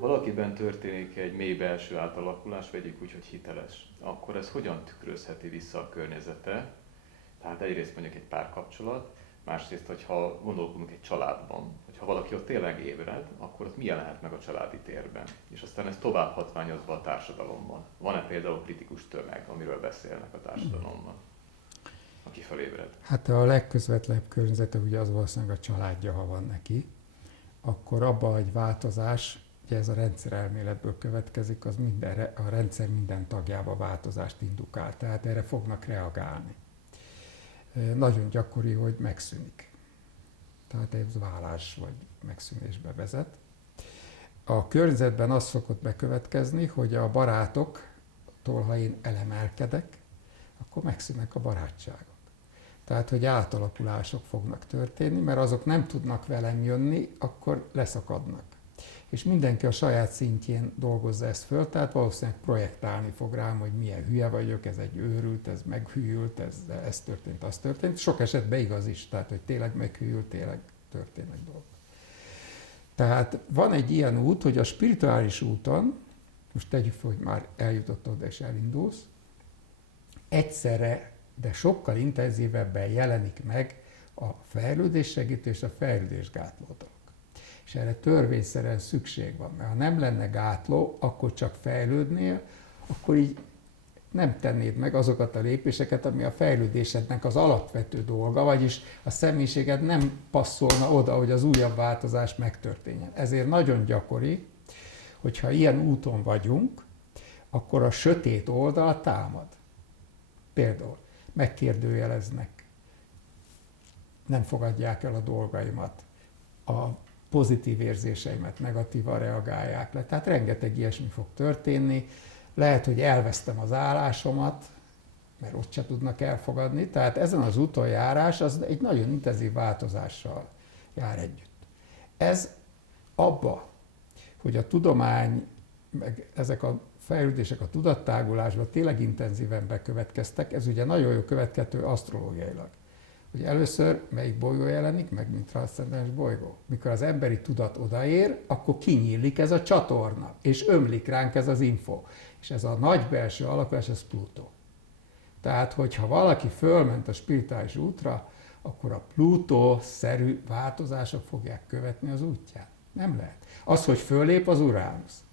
Ha valakiben történik egy mély belső átalakulás, vegyük úgy, hogy hiteles, akkor ez hogyan tükrözheti vissza a környezete? Tehát egyrészt mondjuk egy párkapcsolat, másrészt, hogyha gondolkodunk egy családban, hogyha valaki ott tényleg ébred, akkor ott mi jelenhet meg a családi térben? És aztán ez tovább hatványozva a társadalomban. Van-e például kritikus tömeg, amiről beszélnek a társadalomban, aki felébred? Hát a legközvetlenebb környezete ugye az valószínűleg a családja, ha van neki, akkor abban egy változás, ugye ez a rendszerelméletből következik, az a rendszer minden tagjába változást indukál, tehát erre fognak reagálni. Nagyon gyakori, hogy megszűnik. Tehát ez válás vagy megszűnésbe vezet. A környezetben az szokott bekövetkezni, hogy a barátoktól, ha én elemelkedek, akkor megszűnnek a barátságok. Tehát, hogy átalakulások fognak történni, mert azok nem tudnak velem jönni, akkor leszakadnak. És mindenki a saját szintjén dolgozza ezt föl, tehát valószínűleg projektálni fog rám, hogy milyen hülye vagyok, ez egy őrült, ez meghűlt, ez történt, az történt. Sok esetben igaz is, tehát, hogy tényleg meghűlt, tényleg történnek dolgok. Tehát van egy ilyen út, hogy a spirituális úton, most tegyük fel, hogy már eljutottad oda és elindulsz, egyszerre, de sokkal intenzívebben jelenik meg a fejlődés segítő és a fejlődésgátló dolog. És erre törvényszerűen szükség van, mert ha nem lenne gátló, akkor csak fejlődnél, akkor így nem tennéd meg azokat a lépéseket, ami a fejlődésednek az alapvető dolga, vagyis a személyiséged nem passzolna oda, hogy az újabb változás megtörténjen. Ezért nagyon gyakori, hogyha ilyen úton vagyunk, akkor a sötét oldal támad. Például megkérdőjeleznek, nem fogadják el a dolgaimat, a pozitív érzéseimet negatívan reagálják le. Tehát rengeteg ilyesmi fog történni. Lehet, hogy elvesztem az állásomat, mert ott se tudnak elfogadni. Tehát ezen az úton járás az egy nagyon intenzív változással jár együtt. Ez abba, hogy a tudomány, meg ezek a fejlődések a tudattágulásban tényleg intenzíven bekövetkeztek, ez ugye nagyon jó következő asztrológiailag. Hogy először melyik bolygó jelenik meg, mint transzcendens bolygó. Mikor az emberi tudat odaér, akkor kinyílik ez a csatorna, és ömlik ránk ez az info. És ez a nagy belső alakulás, ez Plutó. Tehát, hogyha valaki fölment a spirituális útra, akkor a Plutó-szerű változások fogják követni az útját. Nem lehet. Az, hogy fölép, az Uránusz.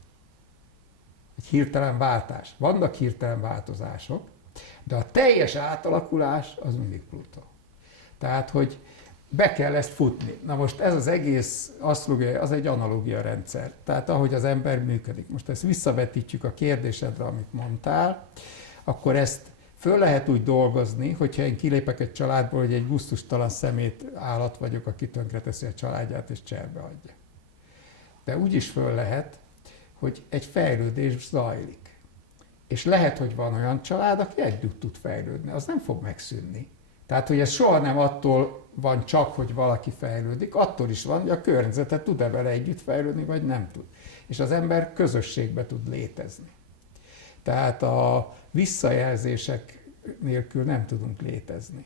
Egy hirtelen váltás. Vannak hirtelen változások, de a teljes átalakulás az mindig Plutó. Tehát, hogy be kell ezt futni. Na most ez az egész asztrológia, az egy analógia rendszer. Tehát ahogy az ember működik. Most ezt visszavetítjük a kérdésedre, amit mondtál, akkor ezt föl lehet úgy dolgozni, hogyha én kilépek egy családból, hogy egy gusztustalan szemét állat vagyok, aki tönkreteszi a családját és cserbe adja. De úgy is föl lehet, hogy egy fejlődés zajlik. És lehet, hogy van olyan család, aki együtt tud fejlődni, az nem fog megszűnni. Tehát, hogy ez soha nem attól van csak, hogy valaki fejlődik, attól is van, hogy a környezete tud-e vele együtt fejlődni, vagy nem tud. És az ember közösségbe tud létezni. Tehát a visszajelzések nélkül nem tudunk létezni.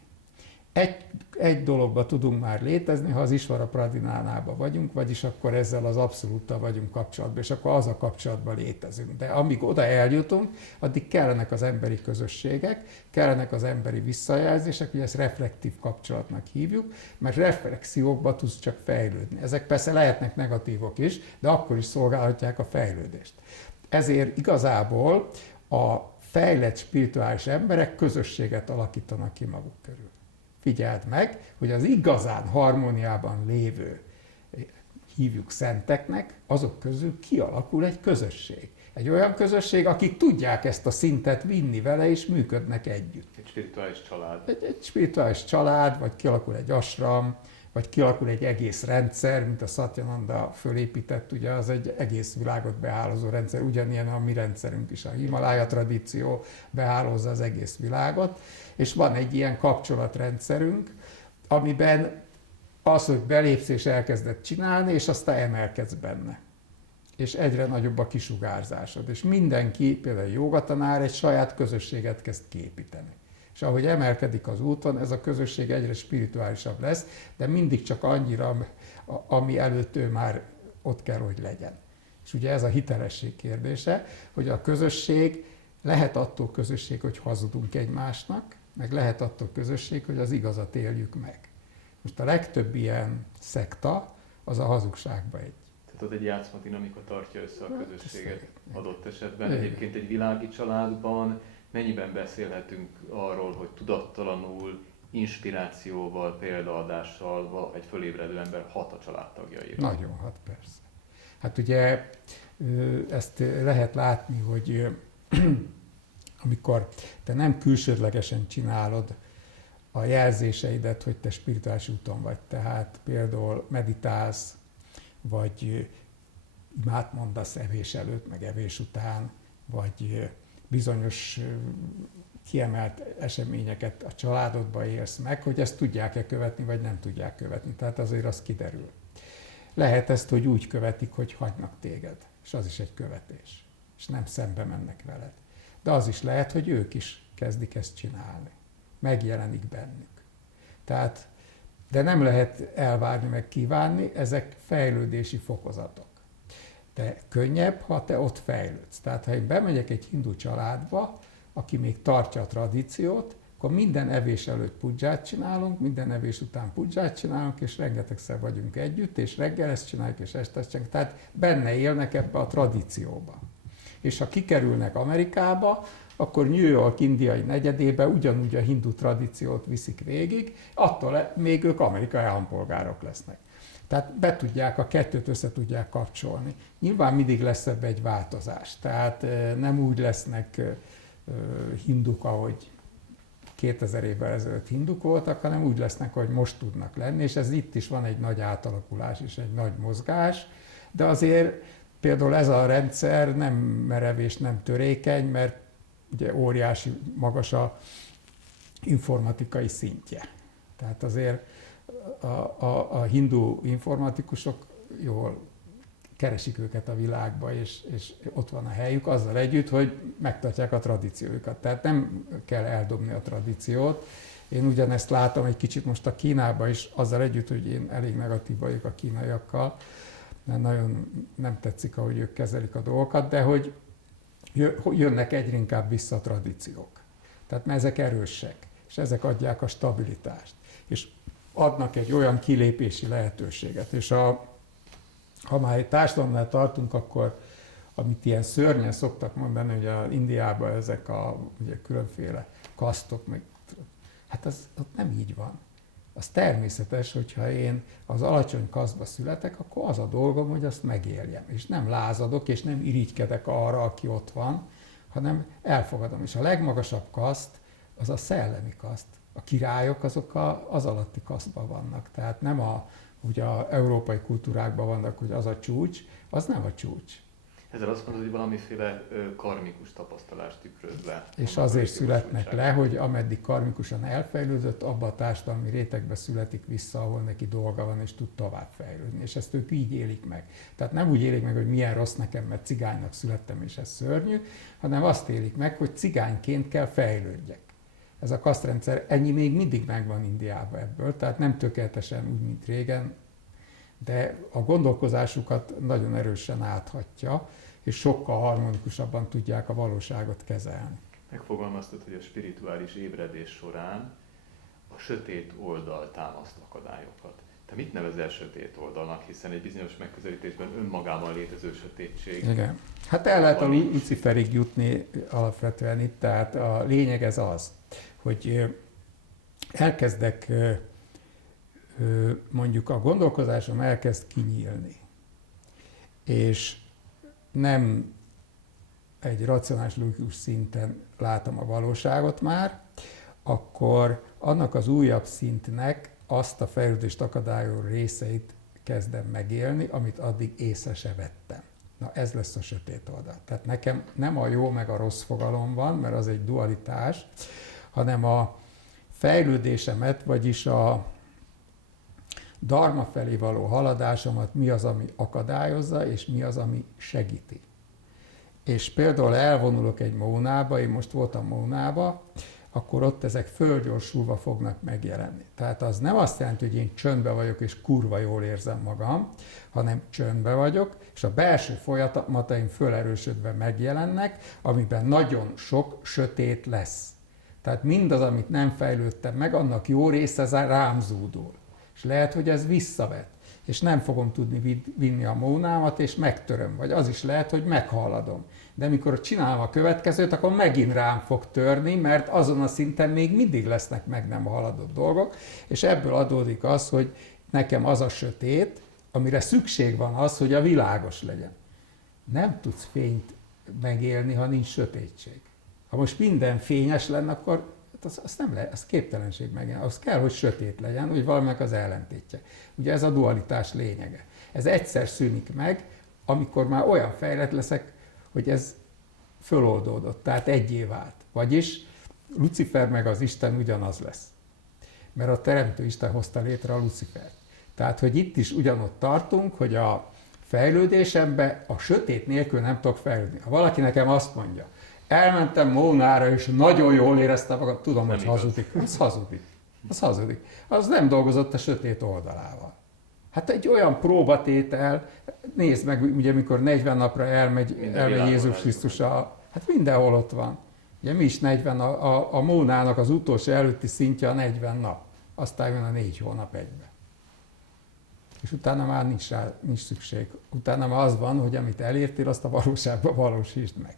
Egy dologba tudunk már létezni, ha az Isvara Pradinánában vagyunk, vagyis akkor ezzel az abszolúttal vagyunk kapcsolatban, és akkor az a kapcsolatban létezünk. De amíg oda eljutunk, addig kellenek az emberi közösségek, kellenek az emberi visszajelzések, ugye ezt reflektív kapcsolatnak hívjuk, mert reflexiókba tudsz csak fejlődni. Ezek persze lehetnek negatívok is, de akkor is szolgálhatják a fejlődést. Ezért igazából a fejlett spirituális emberek közösséget alakítanak ki maguk körül. Figyeld meg, hogy az igazán harmóniában lévő, hívjuk szenteknek, azok közül kialakul egy közösség. Egy olyan közösség, akik tudják ezt a szintet vinni vele, és működnek együtt. Egy spirituális család. Egy spirituális család, vagy kialakul egy ashram, vagy kialakul egy egész rendszer, mint a Satyananda fölépített, ugye az egy egész világot behálózó rendszer, ugyanilyen a mi rendszerünk is, a Himalája tradíció behálózza az egész világot, és van egy ilyen kapcsolatrendszerünk, amiben az, hogy belépsz és elkezded csinálni, és aztán emelkedsz benne. És egyre nagyobb a kisugárzásod. És mindenki, például a jógatanár, egy saját közösséget kezd kiépíteni. És ahogy emelkedik az úton, ez a közösség egyre spirituálisabb lesz, de mindig csak annyira, ami előtt ő már ott kell, hogy legyen. És ugye ez a hitelesség kérdése, hogy a közösség lehet attól közösség, hogy hazudunk egymásnak, meg lehet attól közösség, hogy az igazat éljük meg. Most a legtöbb ilyen szekta az a hazugságba egy. Tehát ott egy játszma dinamika tartja össze a közösséget Hát, adott esetben. Egyébként egy világi családban mennyiben beszélhetünk arról, hogy tudattalanul, inspirációval, példaadással egy fölébredő ember hat a családtagjaira? Nagyon hat, persze. Hát ugye ezt lehet látni, hogy amikor te nem külsődlegesen csinálod a jelzéseidet, hogy te spirituális úton vagy, tehát például meditálsz, vagy imát mondasz evés előtt, meg evés után, vagy bizonyos kiemelt eseményeket a családodba élsz meg, hogy ezt tudják-e követni, vagy nem tudják követni. Tehát azért az kiderül. Lehet ezt, hogy úgy követik, hogy hagynak téged, és az is egy követés, és nem szembe mennek veled. De az is lehet, hogy ők is kezdik ezt csinálni. Megjelenik bennük. Tehát, de nem lehet elvárni, meg kívánni, ezek fejlődési fokozatok. De könnyebb, ha te ott fejlődsz. Tehát, ha én bemegyek egy hindu családba, aki még tartja a tradíciót, akkor minden evés előtt pudzsát csinálunk, minden evés után pudzsát csinálunk, és rengetegszer vagyunk együtt, és reggel ezt csináljuk, és este ezt csináljuk. Tehát benne élnek ebbe a tradícióba. És ha kikerülnek Amerikába, akkor New York indiai negyedébe ugyanúgy a hindu tradíciót viszik végig, attól még ők amerikai állampolgárok lesznek. Tehát be tudják, a kettőt össze tudják kapcsolni. Nyilván mindig lesz ebbe egy változás. Tehát nem úgy lesznek hinduk, ahogy 2000 évvel ezelőtt hinduk voltak, hanem úgy lesznek, hogy most tudnak lenni, és ez itt is van egy nagy átalakulás és egy nagy mozgás, de azért például ez a rendszer nem merev és nem törékeny, mert ugye óriási magas a informatikai szintje. Tehát azért a hindu informatikusok jól keresik őket a világba, és ott van a helyük, azzal együtt, hogy megtartják a tradíciójukat. Tehát nem kell eldobni a tradíciót. Én ugyanezt látom egy kicsit most a Kínában is, azzal együtt, hogy én elég negatív vagyok a kínaiakkal, mert nagyon nem tetszik, ahogy ők kezelik a dolgokat, de hogy jönnek egyre inkább vissza a tradíciók. Tehát mert ezek erősek, és ezek adják a stabilitást. És adnak egy olyan kilépési lehetőséget. És ha már egy társadalomnál tartunk, akkor amit ilyen szörnyen szoktak mondani, hogy az Indiában ezek a ugye, különféle kasztok, meg, hát az ott nem így van. Az természetes, hogyha én az alacsony kasztba születek, akkor az a dolgom, hogy azt megéljem. És nem lázadok, és nem irigykedek arra, aki ott van, hanem elfogadom. És a legmagasabb kaszt az a szellemi kaszt. A királyok azok az alatti kasztban vannak. Tehát nem ugye az európai kultúrákban vannak, hogy az a csúcs, az nem a csúcs. Ezzel azt mondod, hogy valamiféle karmikus tapasztalást tükröz le. És azért születnek le, hogy ameddig karmikusan elfejlődött, abba a társadalmi rétegbe születik vissza, ahol neki dolga van, és tud tovább fejlődni. És ezt ők így élik meg. Tehát nem úgy élik meg, hogy milyen rossz nekem, mert cigánynak születtem, és ez szörnyű, hanem azt élik meg, hogy cigányként kell fejlődjek. Ez a kasztrendszer, ennyi még mindig megvan Indiában ebből, tehát nem tökéletesen úgy, mint régen, de a gondolkozásukat nagyon erősen áthatja, és sokkal harmonikusabban tudják a valóságot kezelni. Megfogalmaztad, hogy a spirituális ébredés során a sötét oldal támaszt akadályokat. Te mit nevezel sötét oldalnak, hiszen egy bizonyos megközelítésben önmagában létező sötétség? Igen. Hát el lehet a Luciferig jutni alapvetően itt, tehát a lényeg ez az, hogy elkezdek, mondjuk a gondolkozásom elkezd kinyílni, és nem egy racionális logikus szinten látom a valóságot már, akkor annak az újabb szintnek azt a fejlődést akadályozó részeit kezdem megélni, amit addig észre se vettem. Na ez lesz a sötét oldal. Tehát nekem nem a jó meg a rossz fogalom van, mert az egy dualitás, hanem a fejlődésemet, vagyis a dharma felé való haladásomat mi az, ami akadályozza, és mi az, ami segíti. És például elvonulok egy mónába, én most voltam mónába, akkor ott ezek fölgyorsulva fognak megjelenni. Tehát az nem azt jelenti, hogy én csöndbe vagyok és kurva jól érzem magam, hanem csöndbe vagyok, és a belső folyamataim fölerősödve megjelennek, amiben nagyon sok sötét lesz. Tehát mindaz, amit nem fejlődtem meg, annak jó része rám zúdul. És lehet, hogy ez visszavet, és nem fogom tudni vinni a mónámat, és megtöröm, vagy az is lehet, hogy meghaladom. De amikor csinálom a következőt, akkor megint rám fog törni, mert azon a szinten még mindig lesznek meg nem haladott dolgok, és ebből adódik az, hogy nekem az a sötét, amire szükség van az, hogy a világos legyen. Nem tudsz fényt megélni, ha nincs sötétség. Ha most minden fényes lenne, akkor az nem lehet, az képtelenség megélni. Az kell, hogy sötét legyen, hogy valaminek az ellentétje. Ugye ez a dualitás lényege. Ez egyszer szűnik meg, amikor már olyan fejlett leszek, hogy ez föloldódott, tehát egyé vált. Vagyis Lucifer meg az Isten ugyanaz lesz. Mert a Teremtő Isten hozta létre a Lucifert. Tehát, hogy itt is ugyanott tartunk, hogy a fejlődésemben a sötét nélkül nem tudok fejlődni. Ha valaki nekem azt mondja, elmentem Mónára, és nagyon jól éreztem magam, tudom, hogy hazudik. Az hazudik. Az hazudik. Az nem dolgozott a sötét oldalával. Hát egy olyan próbatétel, nézd meg, ugye mikor 40 napra elmegy Jézus Krisztus, hát mindenhol ott van. Ugye mi is 40, a Mónának az utolsó előtti szintje a 40 nap. Aztán jön a 4 hónap egybe. És utána már nincs szükség. Utána már az van, hogy amit elértél, azt a valóságban valósítsd meg.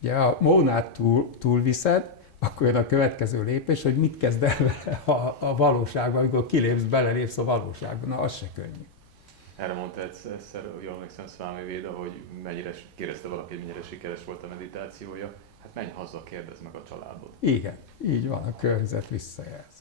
Ugye a Mónát túlviszed, akkor jön a következő lépés, hogy mit kezd el vele a valóságban, amikor belelépsz a valóságban. Na, az se könnyű. Erre mondta egyszer, jól emlékszem, Swami Veda, hogy kérdezte valaki, hogy mennyire sikeres volt a meditációja. Hát menj haza, kérdezd meg a családot. Igen, így van, a környezet visszajelzi.